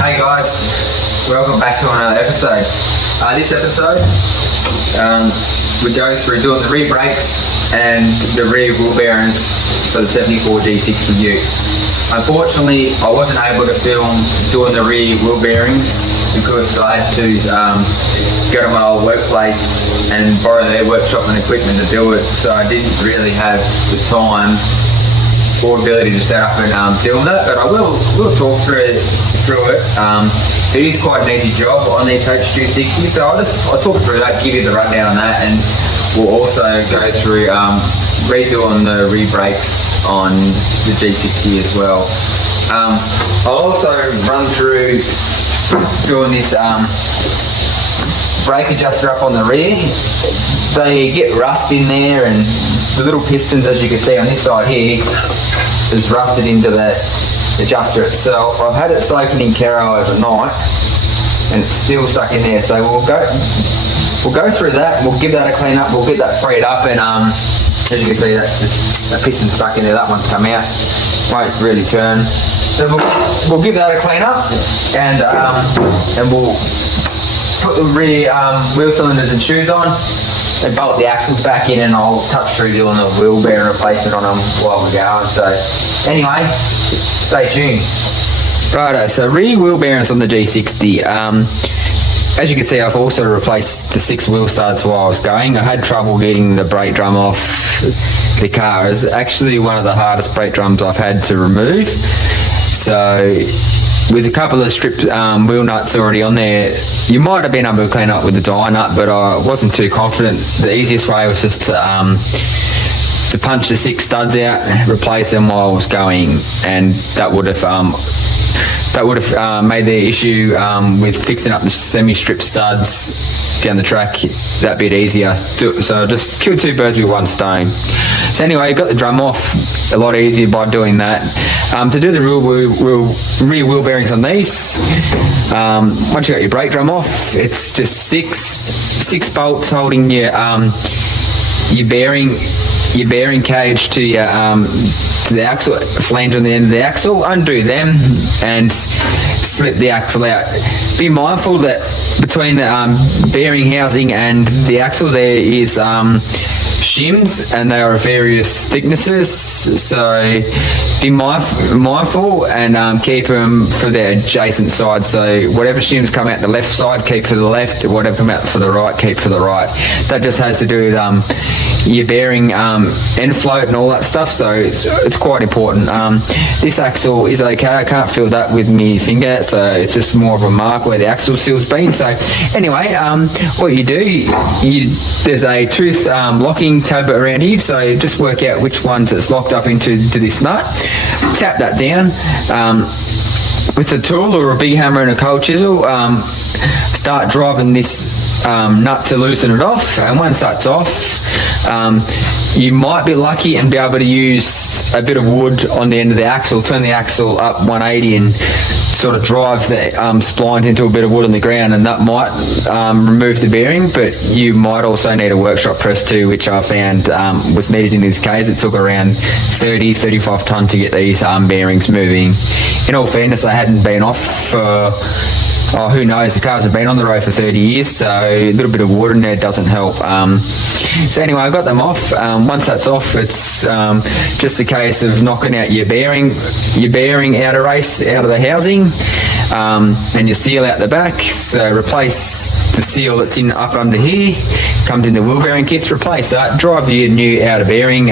Hey guys, welcome back to another episode. This episode, we go through doing the rear brakes and the rear wheel bearings for the 74 G60U. Unfortunately, I wasn't able to film doing the rear wheel bearings because I had to go to my old workplace and borrow their workshop and equipment to do it, so I didn't really have the time or ability to set up and film that, but I will talk through it. It is quite an easy job on these G60, so I'll talk through that, give you the rundown on that, and we'll also go through redoing the rear brakes on the G60 as well. I'll also run through doing this brake adjuster up on the rear. They get rust in there, and the little pistons, as you can see on this side here, is rusted into the adjuster itself. I've had it soaking in Kero overnight and it's still stuck in there, so we'll go through that, we'll give that a clean up, we'll get that freed up, and as you can see, that's just a piston stuck in there. That one's come out, won't really turn, so we'll give that a clean up, and we'll put the rear wheel cylinders and shoes on and bolt the axles back in, and I'll touch through doing the wheel bearing replacement on them while we're going. So anyway, stay tuned. Righto, so rear wheel bearings on the G60. As you can see, I've also replaced the 6 wheel studs while I was going. I had trouble getting the brake drum off the car. It's actually one of the hardest brake drums I've had to remove. So with a couple of stripped wheel nuts already on there, you might have been able to clean up with the die nut, but I wasn't too confident. The easiest way was just to punch the 6 studs out, replace them while I was going, and that would have made the issue with fixing up the semi-stripped studs down the track that bit easier. So just kill 2 birds with 1 stone. So anyway, got the drum off a lot easier by doing that. To do the rear wheel bearings on these, once you got your brake drum off, it's just six bolts holding your bearing cage to the axle flange on the end of the axle. Undo them and slip the axle out. Be mindful that between the bearing housing and the axle there is shims, and they are of various thicknesses, so be mindful and keep them for their adjacent side. So whatever shims come out the left side, keep for the left, whatever come out for the right, keep for the right. That just has to do with your bearing end float and all that stuff, so it's quite important. This axle is okay, I can't feel that with my finger, so it's just more of a mark where the axle seal's been. So anyway, what you do, there's a tooth locking tab around here, so just work out which ones it's locked up into this nut, tap that down with a tool or a big hammer and a cold chisel, start driving this nut to loosen it off, and once that's off, you might be lucky and be able to use a bit of wood on the end of the axle, turn the axle up 180 and sort of drive the splines into a bit of wood on the ground, and that might remove the bearing. But you might also need a workshop press too, which I found was needed in this case. It took around 35 tonne to get these bearings moving. In all fairness, they hadn't been off for who knows, the cars have been on the road for 30 years, so a little bit of water in there doesn't help. So anyway, I got them off. Once that's off, it's just a case of knocking out your bearing outer race out of the housing, and your seal out the back. So replace the seal that's up under here, comes in the wheel bearing kits, replace that, drive your new outer bearing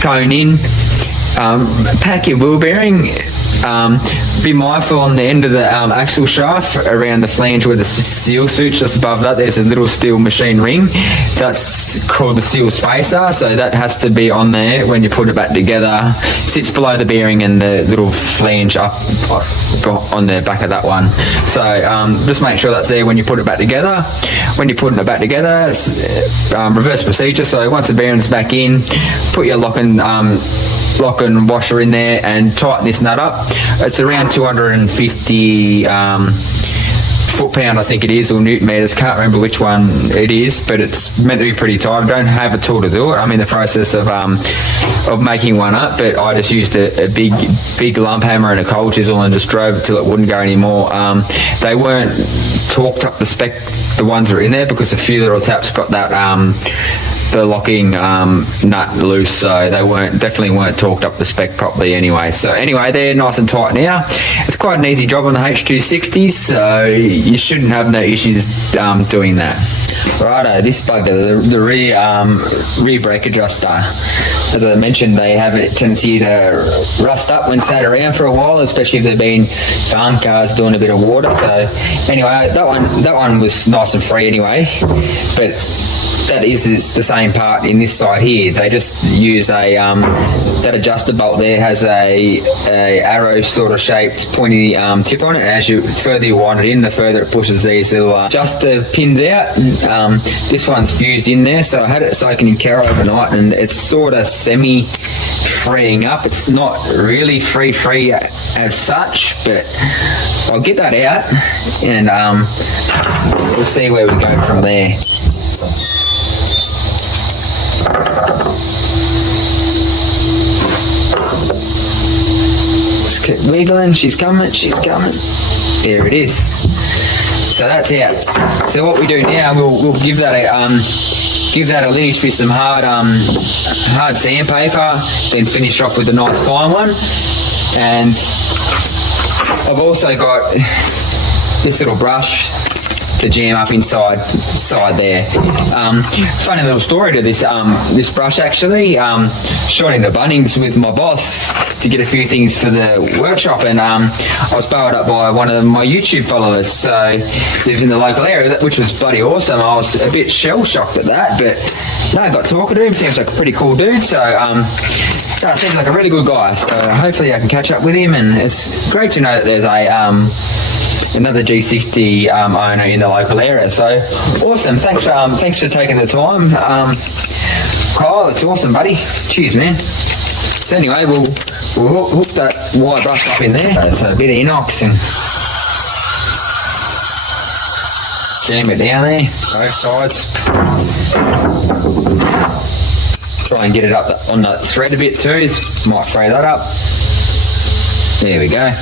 cone in, pack your wheel bearing. Be mindful on the end of the axle shaft around the flange where the seal suits, just above that there's a little steel machine ring that's called the seal spacer, so that has to be on there when you put it back together. It sits below the bearing and the little flange up on the back of that one, so just make sure that's there when you put it back together. When you're putting it back together, it's reverse procedure, so once the bearing's back in, put your lock and washer in there and tighten this nut up. It's around 250 foot-pound, I think it is, or newton meters. Can't remember which one it is, but it's meant to be pretty tight. I don't have a tool to do it. I'm in the process of making one up, but I just used a big lump hammer and a coal chisel and just drove it till it wouldn't go anymore. They weren't torqued up the spec, the ones that are in there, because a few little taps got that the locking nut loose, so they definitely weren't torqued up the spec properly anyway. So anyway, they're nice and tight now. It's quite an easy job on the H260s, so you shouldn't have no issues doing that. Righto, this bugger, the rear brake adjuster. As I mentioned, they have a tendency to rust up when sat around for a while, especially if they've been farm cars doing a bit of water. So anyway, that one was nice and free anyway, but that is the same part in this side here. They just use that adjuster bolt there has a arrow sort of shaped pointy tip on it. As further you wind it in, the further it pushes these little adjuster pins out. This one's fused in there, so I had it soaking in Caro overnight, and it's sort of semi freeing up. It's not really free as such, but I'll get that out and we'll see where we go from there. Just keep wiggling. She's coming. There it is. So that's out. So what we do now, we'll give that a linish with some hard sandpaper, then finish off with a nice fine one. And I've also got this little brush to jam up inside there. Funny little story to this brush actually. Shot in the Bunnings with my boss to get a few things for the workshop, and I was bowled up by one of my YouTube followers. So lives in the local area, which was bloody awesome. I was a bit shell shocked at that, but no, I got talking to him. Seems like a pretty cool dude. So seems like a really good guy. So hopefully I can catch up with him, and it's great to know that there's another G60 owner in the local area. So awesome. Thanks for taking the time, Kyle. It's awesome, buddy. Cheers, man. So anyway, we'll hook that wire brush up in there. It's a bit of inox and jam it down there, both sides. Try and get it up on the thread a bit too. Might fray that up. There we go.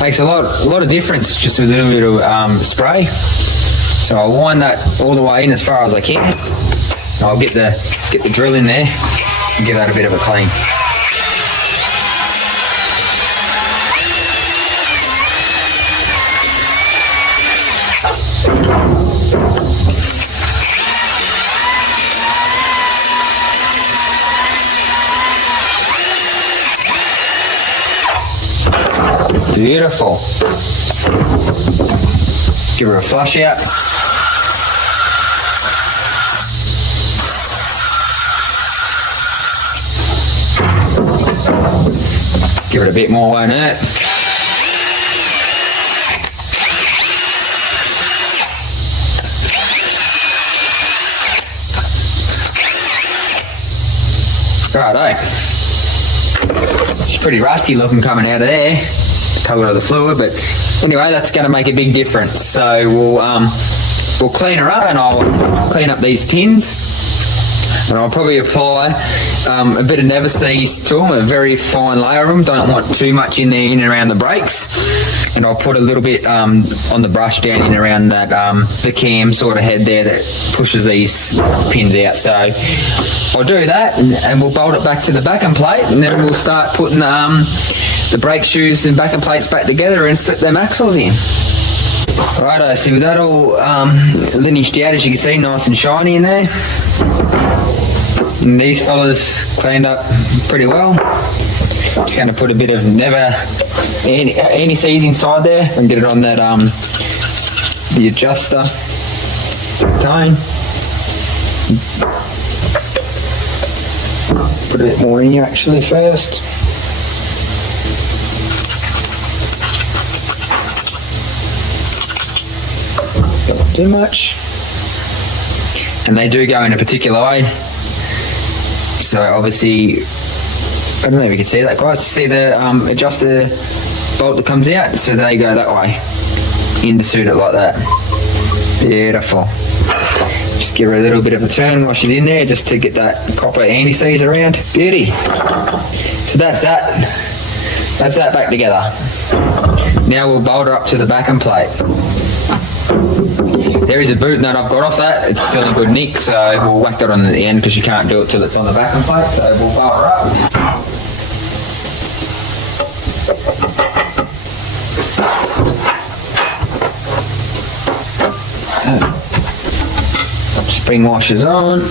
Makes a lot of difference just with a little bit of spray. So I'll wind that all the way in as far as I can. I'll get the drill in there and give that a bit of a clean. Beautiful. Give her a flush out. Give it a bit more, won't it? Righto. It's pretty rusty looking coming out of there. Colour of the fluid, but anyway, that's going to make a big difference. So we'll clean her up, and I'll clean up these pins, and I'll probably apply a bit of Never-Seez to them, a very fine layer of them. Don't want too much in there, in and around the brakes, and I'll put a little bit on the brush down in around that the cam sort of head there that pushes these pins out. So I'll do that, and we'll bolt it back to the backing plate, and then we'll start putting the brake shoes and backing plates back together and slip them axles in. Righto, so with that all lineaged out, as you can see, nice and shiny in there. And these fellas cleaned up pretty well. Just going to put a bit of Anti-Seize inside there and get it on that the adjuster tone. Put a bit more in here actually first. Not too much. And they do go in a particular way. So obviously, I don't know if you can see that, guys. See the adjuster bolt that comes out? So they go that way. insert it like that. Beautiful. Just give her a little bit of a turn while she's in there, just to get that copper anti-seize around. Beauty. So that's that. That's that back together. Now we'll bolt her up to the backing plate. There is a boot nut I've got off that. It's still in good nick, so we'll whack that on at the end because you can't do it till it's on the backing plate. So we'll bolt her up. Spring washers on.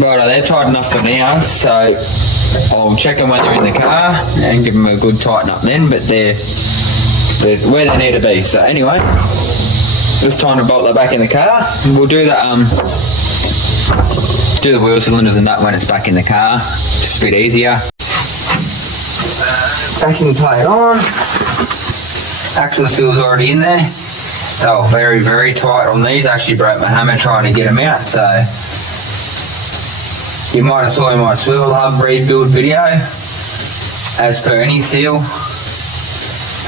Right, they're tight enough for now, so I'll check them when they're in the car and give them a good tighten up then, but they're where they need to be. So anyway, it's time to bolt that back in the car. We'll do the wheel cylinders and that when it's back in the car, just a bit easier. Backing plate on. Axle seal's already in there. Oh, very, very tight on these. I actually broke my hammer trying to get them out, so you might have saw in my swivel hub rebuild video. As per any seal,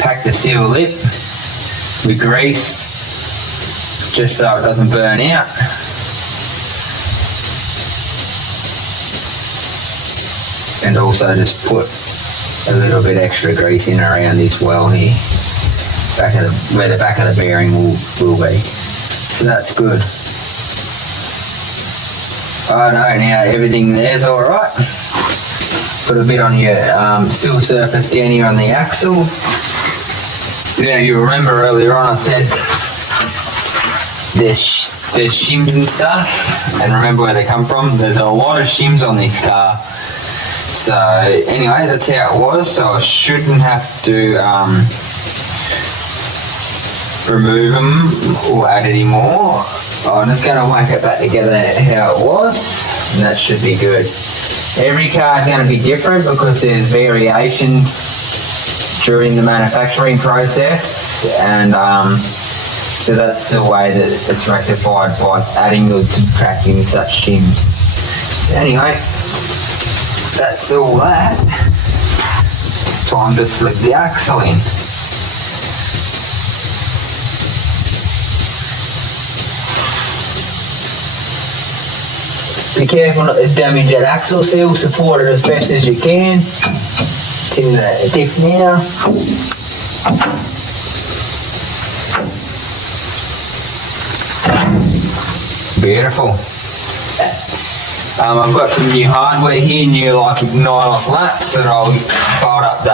pack the seal lip with grease just so it doesn't burn out. And also just put a little bit extra grease in around this well here, where the back of the bearing will be. So that's good. Oh no, now everything there's alright. Put a bit on your seal surface down here on the axle. Now you remember earlier on I said there's shims and stuff, and remember where they come from? There's a lot of shims on this car. So anyway, that's how it was, so I shouldn't have to remove them or add any more. I'm just going to whack it back together how it was, and that should be good. Every car is going to be different because there's variations during the manufacturing process, and so that's the way that it's rectified, by adding or subtracting such shims. So anyway, that's all that. It's time to slip the axle in. Be careful not to damage that axle seal, support it as best as you can. It's in the diff now. Beautiful. I've got some new hardware here, new nylon lats that I'll bolt up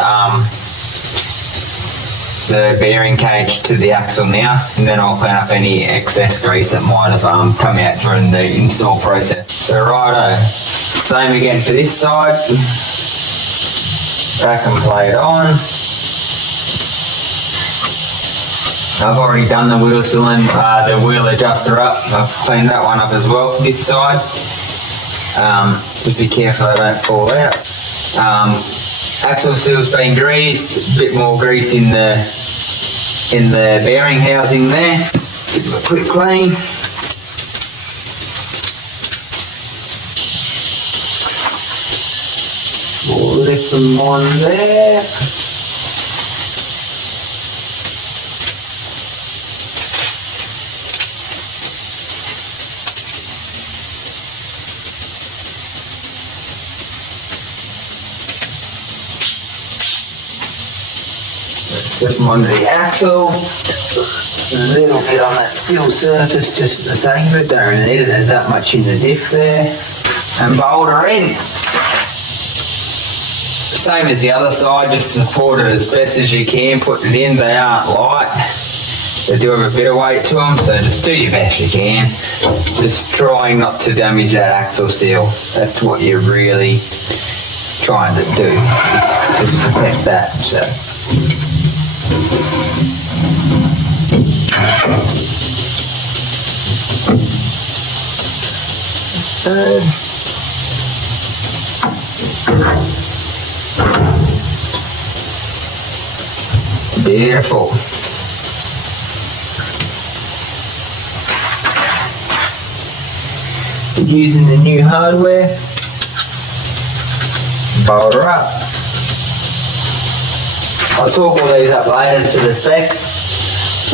the bearing cage to the axle now, and then I'll clean up any excess grease that might have come out during the install process. So righto, same again for this side. Back and plate on. I've already done the wheel cylinder, the wheel adjuster up. I've cleaned that one up as well for this side. Just be careful they don't fall out. Axle seal's been greased, a bit more grease in the bearing housing there. Give it a quick clean. Slip them on there. Slip them onto the axle, a little bit on that seal surface just for the sake of it, don't need it, there's that much in the diff there, and bolt her in. Same as the other side, just support it as best as you can, put it in. They aren't light, they do have a bit of weight to them, so just do your best you can. Just trying not to damage that axle seal, that's what you're really trying to do, is just protect that. So. third. Beautiful. Using the new hardware, bolt her up. I'll talk all these up later to the specs.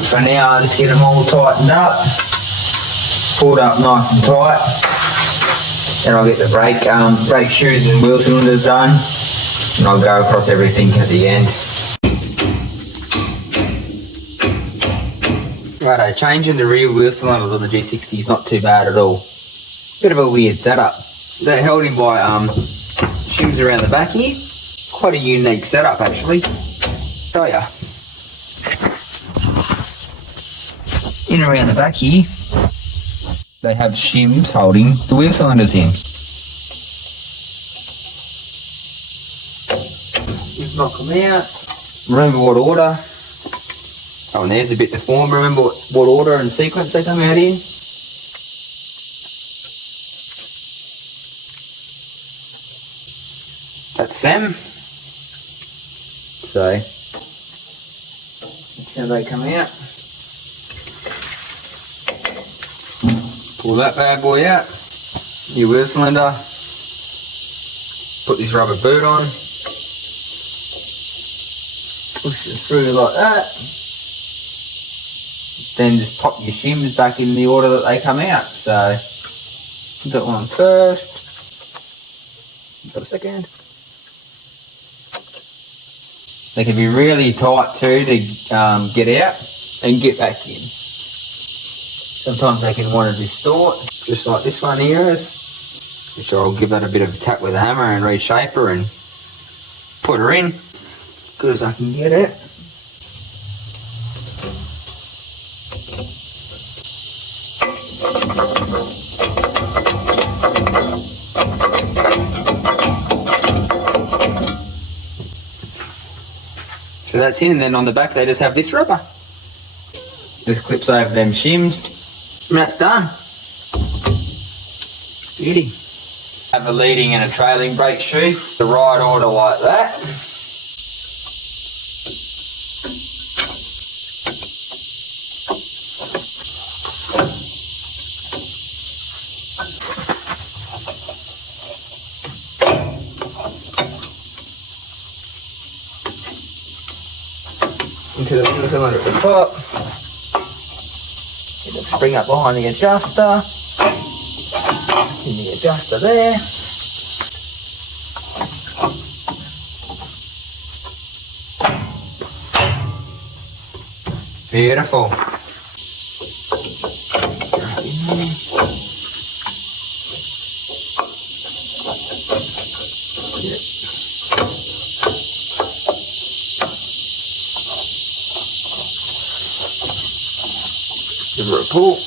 For now, I'll just get them all tightened up, pulled up nice and tight. Then I'll get the brake shoes and wheel cylinders done, and I'll go across everything at the end. Righto, changing the rear wheel cylinders on the G60 is not too bad at all. Bit of a weird setup. They're held in by shims around the back here. Quite a unique setup actually. Show ya. In and around the back here, they have shims holding the wheel cylinders in. Just knock them out. Remember what order. Oh, and there's a bit deformed. Remember what order and sequence they come out in. That's them. So that's how they come out. Pull that bad boy out. Your wheel cylinder. Put this rubber boot on. Push it through like that. Then just pop your shims back in the order that they come out. So that one first. Got a second. They can be really tight too to get out and get back in. Sometimes they can want to distort, just like this one here is, which I'll give that a bit of a tap with a hammer and reshape her and put her in, good as I can get it. So that's in, and then on the back they just have this rubber. Just clips over them shims, and that's done. Beauty. Have a leading and a trailing brake shoe, the right order like that. Into the wheel cylinder at the top. Get the spring up behind the adjuster. It's in the adjuster there. Beautiful. Right in there. Yep. Give her a pull.